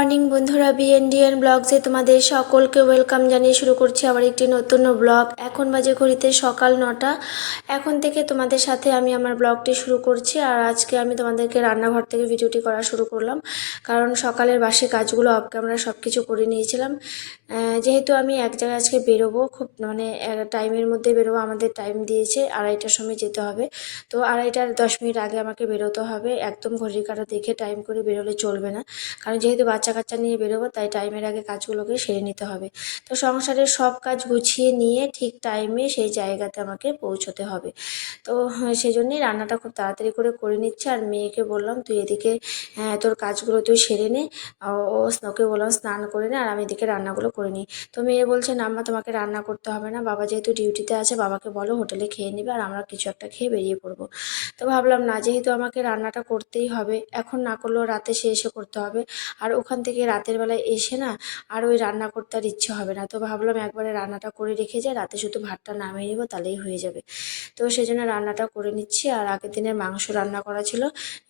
Morning বন্ধুরা, বিএনডিএন ব্লগসে তোমাদের সকলকে ওয়েলকাম জানিয়ে শুরু করছি আবার একটি নতুন ব্লগ। এখন বাজে ঘড়িতে সকাল 9টা। এখন থেকে তোমাদের সাথে আমি আমার ব্লগটি শুরু করছি। আর আজকে আমি তোমাদেরকে রান্নাঘর থেকে ভিডিওটি করা শুরু করলাম, কারণ সকালের বাসি কাজগুলো অফ ক্যামেরা সব কিছু করে নিয়েছিলাম। যেহেতু আমি এক জায়গায় আজকে বেরোবো, খুব টাইমের মধ্যে বেরোবো, আমাদের টাইম দিয়েছে 2:30টার সময় যেতে হবে। তো 2:30টার 10 মিনিট আগে আমাকে বেরোতে হবে। একদম ঘড়ির কাঁটা দেখে টাইম করে বেরোলে চলবে না, কারণ যেহেতু বাচ্চা কাচ্চা নিয়ে বেরোবো, তাই টাইমের আগে কাজগুলোকে সেরে নিতে হবে। তো সংসারের সব কাজ গুছিয়ে নিয়ে ঠিক টাইমে সেই জায়গাতে আমাকে পৌঁছতে হবে। তো সেই জন্যই রান্নাটা খুব তাড়াতাড়ি করে নিচ্ছে। আর মেয়েকে বললাম, তুই এদিকে তোর কাজগুলো তুই সেরে নে। ওকে বললাম স্নান করে নে, আর আমি এদিকে রান্নাগুলো করে নিই। তো মেয়ে বলছে, না আম্মা, তোমাকে রান্না করতে হবে না, বাবা যেহেতু ডিউটিতে আছে, বাবাকে বলো হোটেলে খেয়ে নেবে, আর আমরা কিছু একটা খেয়ে বেরিয়ে পড়বো। তো ভাবলাম না, যেহেতু আমাকে রান্নাটা করতেই হবে, এখন না করলেও রাতে এসে করতে হবে। আর ওখান থেকে রাতের বেলায় এসে না আর ওই রান্না করতে আর ইচ্ছে হবে না। তো ভাবলাম একবারে রান্নাটা করে রেখে যাই, রাতে শুধু ভাতটা নামিয়ে নেবো, তাহলেই হয়ে যাবে। তো সেই জন্য রান্নাটা করে নিচ্ছি। আর আগের দিনের মাংস রান্না করা ছিল,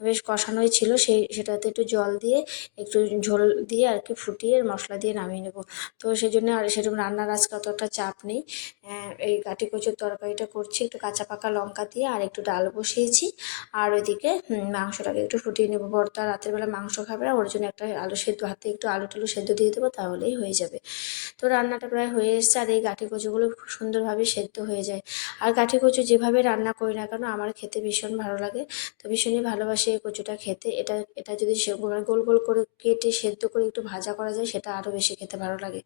বেশ কষানোই ছিল, সেটাতে একটু জল দিয়ে একটু ঝোল দিয়ে আর কি ফুটিয়ে মশলা দিয়ে নামিয়ে নেবো। তো সেই জন্য আর সেরকম রান্নার আজকে অতটা চাপ নেই। এই কাটি কচুর তরকারিটা করছি একটু কাঁচা পাকা লঙ্কা দিয়ে, আর একটু ডাল বসিয়েছি। আর ওইদিকে মাংসটাকে একটু ফুটিয়ে নেবো। বড়টা রাতের বেলা মাংস খাবে না, ওর জন্য একটা আলু সেদ্ধ, হাতে একটু আলু টালু সেদ্ধ দিয়ে দেবো, তাহলেই হয়ে যাবে। তো রান্নাটা প্রায় হয়ে এসছে। আর এই গাঁঠি কচুগুলো খুব সুন্দরভাবে সেদ্ধ হয়ে যায়। আর গাঁঠি কচু যেভাবে রান্না করি না কেন, আমার খেতে ভীষণ ভালো লাগে। তো ভীষণই ভালোবাসি এই কচুটা খেতে। এটা এটা যদি গোল গোল করে কেটে সেদ্ধ করে একটু ভাজা করা যায়, সেটা আরও বেশি খেতে ভালো লাগে।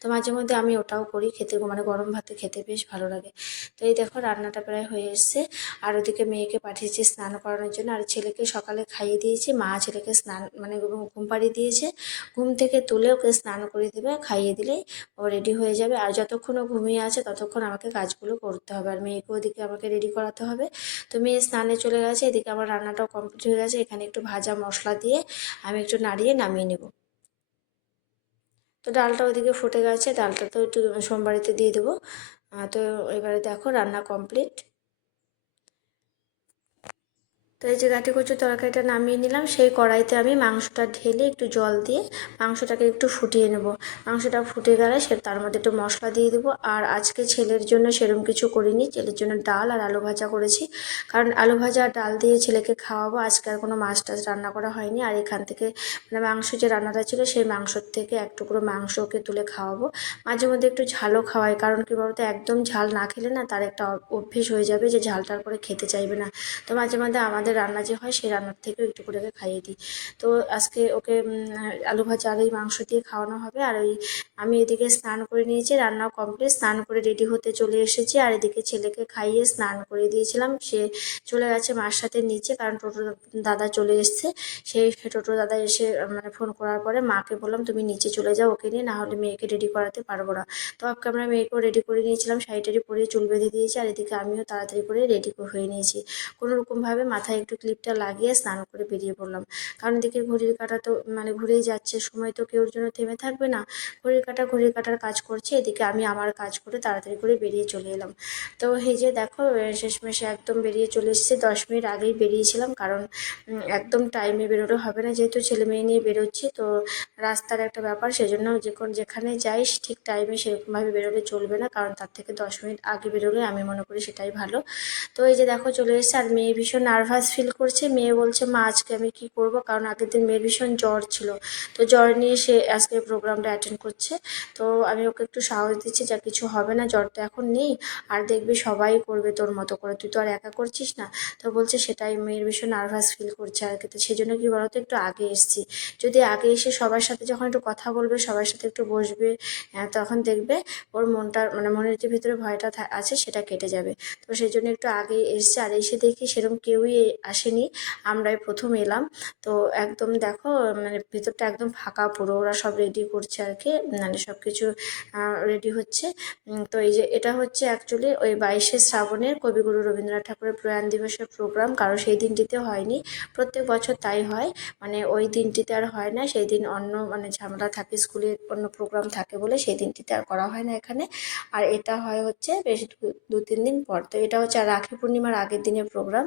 তো মাঝে মধ্যে আমি ওটাও করি, খেতে গরম ভাতে খেতে বেশ ভালো লাগে। তো এই দেখো রান্নাটা প্রায় হয়ে এসছে। আর ওদিকে মেয়েকে পাঠিয়েছি স্নান করানোর জন্য, আর ছেলেকে সকালে খাইয়ে দিয়েছি। মা ছেলেকে স্নান ঘুম পাড়িয়ে দিয়েছে। ঘুম থেকে তুলে ওকে স্নান করে দেবে, খাইয়ে দিলেই ও রেডি হয়ে যাবে। আর যতক্ষণ ও ঘুমিয়ে আছে ততক্ষণ আমাকে কাজগুলো করতে হবে, আর মেয়েকে ওদিকে আমাকে রেডি করাতে হবে। তো মেয়ে স্নানে চলে গেছে, এদিকে আমার রান্নাটাও কমপ্লিট হয়ে গেছে। এখানে একটু ভাজা মশলা দিয়ে আমি একটু নাড়িয়ে নামিয়ে নেব। তো ডালটা ওদিকে ফুটে গেছে, ডালটা তো একটু সোমবারিতে দিয়ে দেবো। তো এবারে দেখো রান্না কমপ্লিট। তো এই যে গাঁটি কচুর তরকারিটা নামিয়ে নিলাম, সেই কড়াইতে আমি মাংসটা ঢেলে একটু জল দিয়ে মাংসটাকে একটু ফুটিয়ে নেব। মাংসটা ফুটে গেলে তার মধ্যে একটু মশলা দিয়ে দেবো। আর আজকে ছেলের জন্য সেরকম কিছু করিনি, ছেলের জন্য ডাল আর আলু ভাজা করেছি, কারণ আলু ভাজা আর ডাল দিয়ে ছেলেকে খাওয়াবো। আজকে আর কোনো মাছ টাছ রান্না করা হয়নি। আর এখান থেকে মাংস যে রান্নাটা ছিল, সেই মাংসর থেকে এক টুকরো মাংস ওকে তুলে খাওয়াবো। মাঝে মধ্যে একটু ঝালও খাওয়াই, কারণ কি বলতো, একদম ঝাল না খেলে না তার একটা অভ্যেস হয়ে যাবে যে ঝালটার করে খেতে চাইবে না। তো মাঝে মাঝে আমাদের রান্না যে হয়, সেই রান্নার থেকেও একটু করে খাইয়ে দিই। তো আজকে ওকে আলু ভাজা আর এই মাংস দিয়ে খাওয়ানো হবে। আর ওই আমি এদিকে স্নান করে নিয়েছি, রান্নাও কমপ্লিট, স্নান করে রেডি হতে চলে এসেছি। আর এদিকে ছেলেকে খাইয়ে স্নান করে দিয়েছিলাম, সে চলে গেছে মার সাথে নিচে, কারণ টোটো দাদা চলে এসছে। সেই টোটো দাদা এসে ফোন করার পরে মাকে বললাম, তুমি নিচে চলে যাও ওকে নিয়ে, না হলে মেয়েকে রেডি করাতে পারবো না। তো আমরা মেয়েকেও রেডি করে নিয়েছিলাম, শাড়ি টাড়ি পরিয়ে চুল বেঁধে দিয়েছি। আর এদিকে আমিও তাড়াতাড়ি করে রেডি হয়ে নিয়েছি। কোনো রকমভাবে মাথায় একটু ক্লিপটা লাগিয়ে স্নান করে বেরিয়ে পড়লাম, কারণ এদিকে ঘড়ির কাঁটা তো ঘুরেই যাচ্ছে, সময় তো কেউর জন্য থেমে থাকবে না। ঘড়ির কাঁটার কাজ করছে, এদিকে আমি আমার কাজ করে তাড়াতাড়ি করে বেরিয়ে চলে এলাম। তো এই যে দেখো শেষমেশে একদম বেরিয়ে চলে এসেছি, 10 মিনিট আগেই বেরিয়েছিলাম, কারণ একদম টাইমে বেরোলে হবে না, যেহেতু ছেলে মেয়ে নিয়ে বেরোচ্ছি। তো রাস্তার একটা ব্যাপার, সেজন্য যেখানে যাইস ঠিক টাইমে সেরকমভাবে বেরোলে চলবে না, কারণ তার থেকে 10 মিনিট আগে বেরোলে আমি মনে করি সেটাই ভালো। তো এই যে দেখো চলে এসেছে। আর মেয়ে ভীষণ নার্ভাস ফিল করছে। মেয়ে বলছে, মা আজকে আমি কি করব, কারণ আগের দিন মেয়ের ভীষণ জ্বর ছিল। তো জ্বর নিয়ে সে আজকে প্রোগ্রামটা অ্যাটেন্ড করছে। তো আমি ওকে একটু সাহস দিচ্ছি, যা কিছু হবে না, জ্বর তো এখন নেই, আর দেখবি সবাই করবে তোর মতো করে, তুই তো আর একা করছিস না। তো বলছে সেটাই, মেয়ের ভীষণ নার্ভাস ফিল করছে আর কি। তো সেই জন্য কি বলতো, একটু আগে এসেছি। যদি আগে এসে সবার সাথে যখন একটু কথা বলবে, সবার সাথে একটু বসবে, তখন দেখবে ওর মনটা মনের যে ভিতরে ভয়টা আছে সেটা কেটে যাবে। তো সেই জন্য একটু আগে এসছে। আর এসে দেখি সেরকম কেউই আসেনি, আমরাই প্রথম এলাম। তো একদম দেখো ভিতরটা একদম ফাঁকা পুরো, ওরা সব রেডি করছে আর কি, সব কিছু রেডি হচ্ছে। তো এই যে এটা হচ্ছে অ্যাকচুয়ালি ওই 22শে শ্রাবণের কবিগুরু রবীন্দ্রনাথ ঠাকুরের প্রয়াণ দিবসের প্রোগ্রাম, কারণ সেই দিনটিতে হয়নি, প্রত্যেক বছর তাই হয়। ওই দিনটিতে আর হয় না, সেই দিন অন্য ঝামেলা থাকে, স্কুলের অন্য প্রোগ্রাম থাকে বলে সেই দিনটিতে আর করা হয় না এখানে। আর এটা হয় হচ্ছে বেশ 2-3 দিন পর। তো এটা হচ্ছে রাখি পূর্ণিমার আগের দিনের প্রোগ্রাম।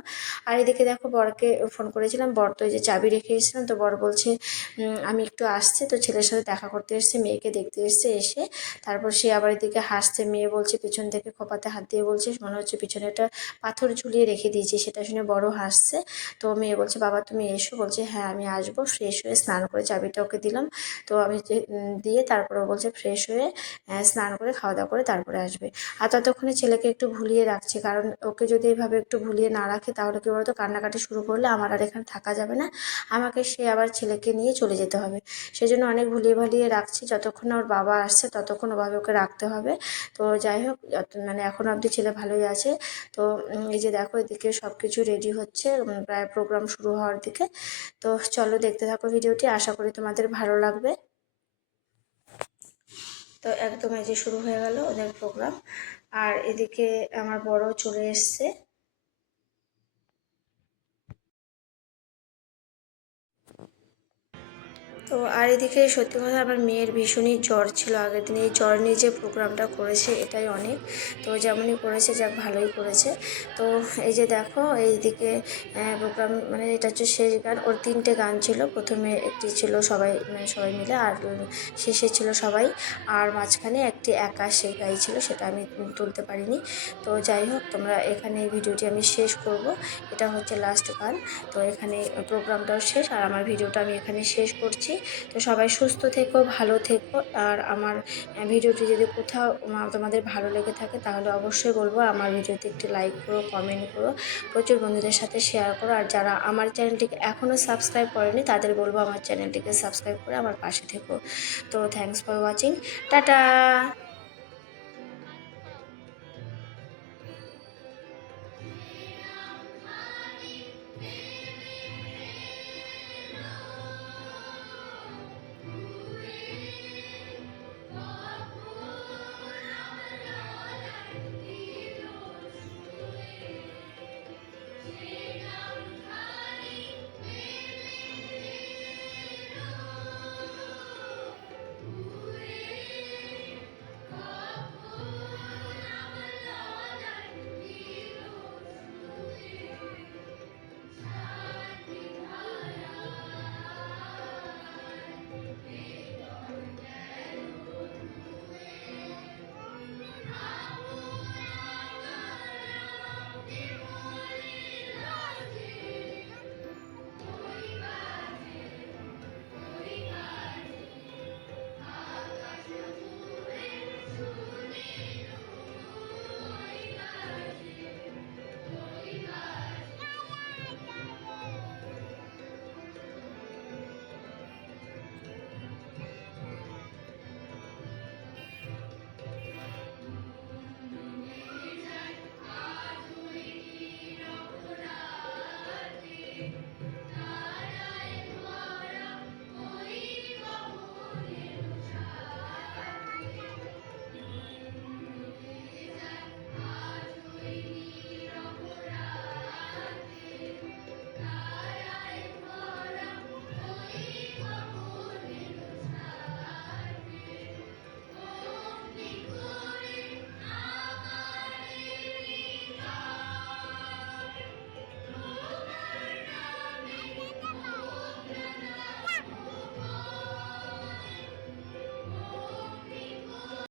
আর এদিকে এদিকে দেখো বরকে ফোন করেছিলাম, বর তো এই যে চাবি রেখে এসেছিলাম, তো বর বলছে আমি একটু আসছি, তো ছেলের সাথে দেখা করতে এসছে, মেয়েকে দেখতে এসছে। এসে তারপর সে আবার এদিকে হাসছে, মেয়ে বলছে পিছন থেকে খোপাতে হাত দিয়ে বলছে মনে হচ্ছে পিছনে একটা পাথর ঝুলিয়ে রেখে দিয়েছি। সেটা শুনে বড় হাসছে। তো মেয়ে বলছে বাবা তুমি এসো, বলছে হ্যাঁ আমি আসবো। ফ্রেশ হয়ে স্নান করে চাবিটা ওকে দিলাম। তো আমি দিয়ে তারপরে ও বলছে ফ্রেশ হয়ে স্নান করে খাওয়া দাওয়া করে তারপরে আসবে। আর ততক্ষণে ছেলেকে একটু ভুলিয়ে রাখছি, কারণ ওকে যদি এইভাবে একটু ভুলিয়ে না রাখি তাহলে কি বলতো কান্নাকাটি শুরু করলে আমার আর এখানে থাকা যাবে না, আমাকে সে আবার ছেলেকে নিয়ে চলে যেতে হবে। সেই জন্য অনেক ভুলিয়ে ভালিয়ে রাখছি, যতক্ষণ না ওর বাবা আসছে ততক্ষণ ওভাবে ওকে রাখতে হবে। তো যাই হোক মানে এখন অবধি ছেলে ভালোই আছে। তো এই যে দেখো এদিকে সব কিছু রেডি হচ্ছে, প্রায় প্রোগ্রাম শুরু হওয়ার দিকে। তো চলো দেখতে থাকো ভিডিওটি, আশা করি তোমাদের ভালো লাগবে। তো একদম এই যে শুরু হয়ে গেল ওদের প্রোগ্রাম, আর এদিকে আমার বড় চলে এসছে। তো আর এদিকে সত্যি কথা আমার মেয়ের ভীষণই জ্বর ছিল আগের দিন, এই জ্বর নিয়ে যে প্রোগ্রামটা করেছে এটাই অনেক। তো যেমনই করেছে যাক ভালোই করেছে। তো এই যে দেখো এইদিকে প্রোগ্রাম মানে এটা হচ্ছে শেষ গান, ওর 3টে গান ছিল, প্রথমে একটি ছিল সবাই মানে সবাই মিলে, আর শেষে ছিল সবাই, আর মাঝখানে একটি একা সে গাইছিল, সেটা আমি তুলতে পারিনি। তো যাই হোক তোমরা এখানে এই ভিডিওটি আমি শেষ করব, এটা হচ্ছে লাস্ট গান। তো এখানে প্রোগ্রামটাও শেষ আর আমার ভিডিওটা আমি এখানে শেষ করছি। তো সবাই সুস্থ থেকো, ভালো থেকো। আর আমার ভিডিওটি যদি কোথাও তোমাদের ভালো লেগে থাকে তাহলে অবশ্যই বলবো আমার ভিডিওতে একটি লাইক করো, কমেন্ট করো, প্রচুর বন্ধুদের সাথে শেয়ার করো। আর যারা আমার চ্যানেলটিকে এখনও সাবস্ক্রাইব করেনি তাদের বলবো আমার চ্যানেলটিকে সাবস্ক্রাইব করে আমার পাশে থেকো। তো থ্যাংকস ফর ওয়াচিং, টাটা।